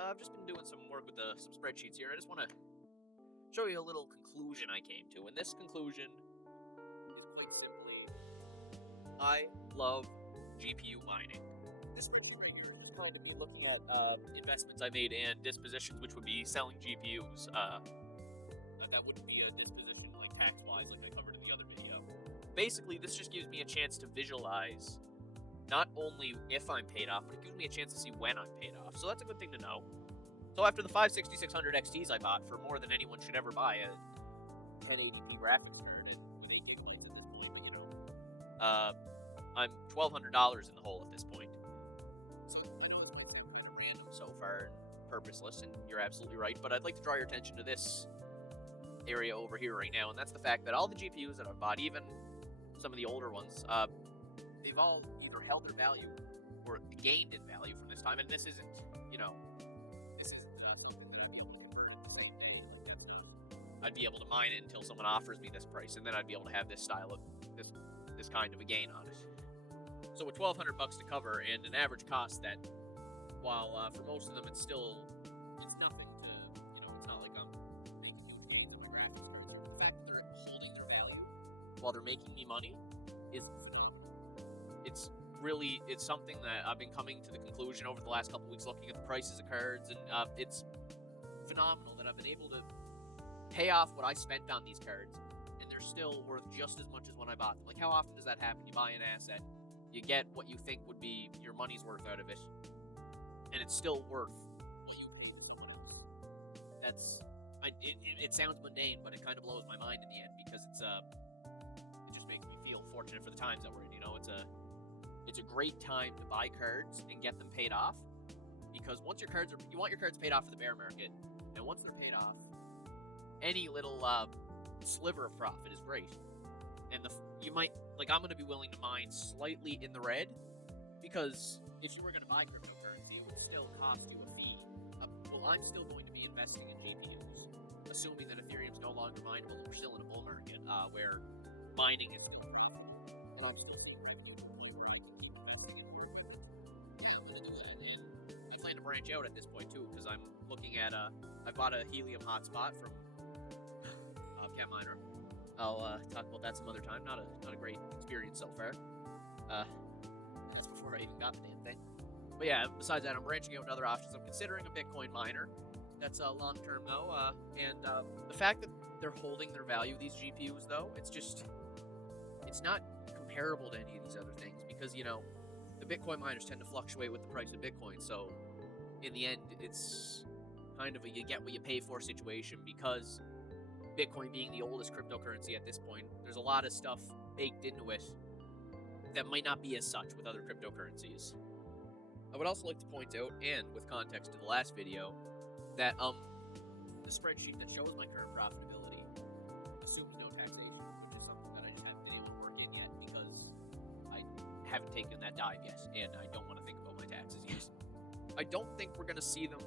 I've just been doing some work with some spreadsheets here. I just want to show you a little conclusion I came to, and this conclusion is quite simply, I love GPU mining. This spreadsheet right here is going to be looking at investments I made and dispositions, which would be selling GPUs. That wouldn't be a disposition like tax-wise, like I covered in the other video. Basically, this just gives me a chance to visualize not only if I'm paid off, but it gives me a chance to see when I'm paid off. So that's a good thing to know. So after the 56600 XTs I bought for more than anyone should ever buy, a 1080p graphics card with 8 gigabytes at this point, but I'm $1,200 in the hole at this point. So far, purposeless, and you're absolutely right. But I'd like to draw your attention to this area over here right now, and that's the fact that all the GPUs that I've bought, even some of the older ones, they've all either held their value or gained in value from this time. And this isn't, this isn't something that I'd be able to convert in the same day. Like, that's not. I'd be able to mine it until someone offers me this price, and then I'd be able to have this style of this kind of a gain on it. So with $1,200 to cover and an average cost that, while for most of them it's nothing to, it's not like I'm making huge gains on my graphics cards. The fact that they're holding their value while they're making me money is phenomenal. It's something that I've been coming to the conclusion over the last couple weeks, looking at the prices of cards, and it's phenomenal that I've been able to pay off what I spent on these cards, and they're still worth just as much as when I bought them. Like, how often does that happen? You buy an asset, you get what you think would be your money's worth out of it, and it's still worth. It sounds mundane, but it kind of blows my mind in the end, because it just makes me feel fortunate for the times that we're in. It's a great time to buy cards and get them paid off, because once you want your cards paid off for the bear market, and once they're paid off, any little sliver of profit is great. And I'm going to be willing to mine slightly in the red, because if you were going to buy cryptocurrency, it would still cost you a fee. I'm still going to be investing in GPUs, assuming that Ethereum's no longer mineable and we're still in a bull market where mining is going to profit. I'm going to do that, and I plan to branch out at this point too, because I'm looking at I bought a helium hotspot from Cat Miner. I'll talk about that some other time. Not a great experience so far. That's before I even got the damn thing. But yeah, besides that, I'm branching out into other options. I'm considering a Bitcoin miner. That's long term though, and the fact that they're holding their value, these GPUs though, it's not comparable to any of these other things, because the Bitcoin miners tend to fluctuate with the price of Bitcoin. So in the end, it's kind of a you get what you pay for situation, because Bitcoin being the oldest cryptocurrency at this point, there's a lot of stuff baked into it that might not be as such with other cryptocurrencies. I would also like to point out, and with context to the last video, that the spreadsheet that shows my current profitability assumes no taxation, which is something that I just haven't been able to work in yet, because I haven't taken that dive yet, and I don't want to think about my taxes yet. I don't think we're going to see them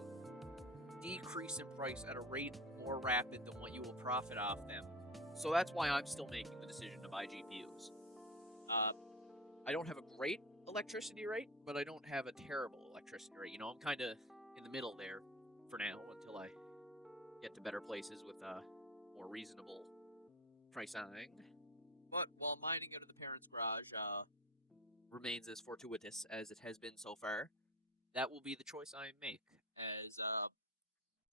decrease in price at a rate more rapid than what you will profit off them. So that's why I'm still making the decision to buy GPUs. I don't have a great electricity rate, but I don't have a terrible electricity rate. I'm kind of in the middle there for now, until I get to better places with more reasonable pricing. But while mining out of the parents' garage remains as fortuitous as it has been so far, that will be the choice I make, as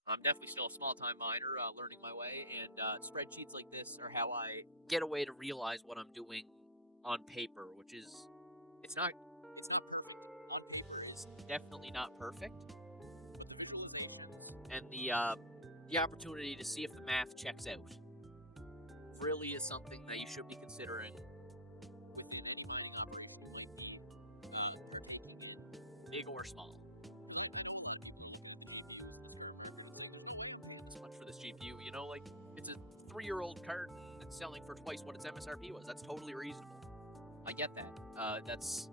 I'm definitely still a small-time miner, learning my way, and spreadsheets like this are how I get a way to realize what I'm doing on paper, which is, it's not perfect. On paper, it's definitely not perfect, but the visualizations and the opportunity to see if the math checks out really is something that you should be considering within any mining operation you might be partaking in, big or small. Much for this GPU, it's a 3-year-old card and it's selling for twice what its MSRP was. That's totally reasonable. I get that. That's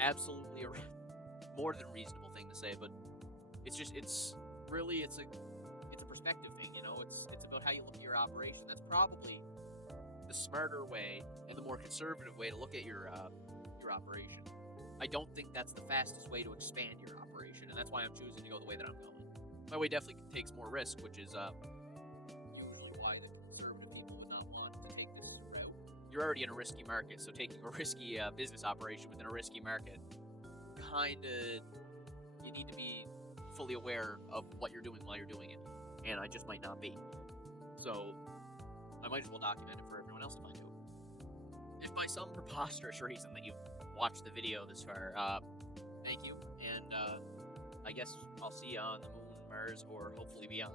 absolutely a more than reasonable thing to say, but it's a perspective thing. It's about how you look at your operation. That's probably the smarter way and the more conservative way to look at your operation. I don't think that's the fastest way to expand your operation, and that's why I'm choosing to go the way that I'm going. My way definitely takes more risk, which is usually why the conservative people would not want to take this route. You're already in a risky market, so taking a risky business operation within a risky market, you need to be fully aware of what you're doing while you're doing it, and I just might not be. So I might as well document it for everyone else to find out. If by some preposterous reason that you've watched the video this far, thank you, and I guess I'll see you on the moon, Mars, or hopefully beyond.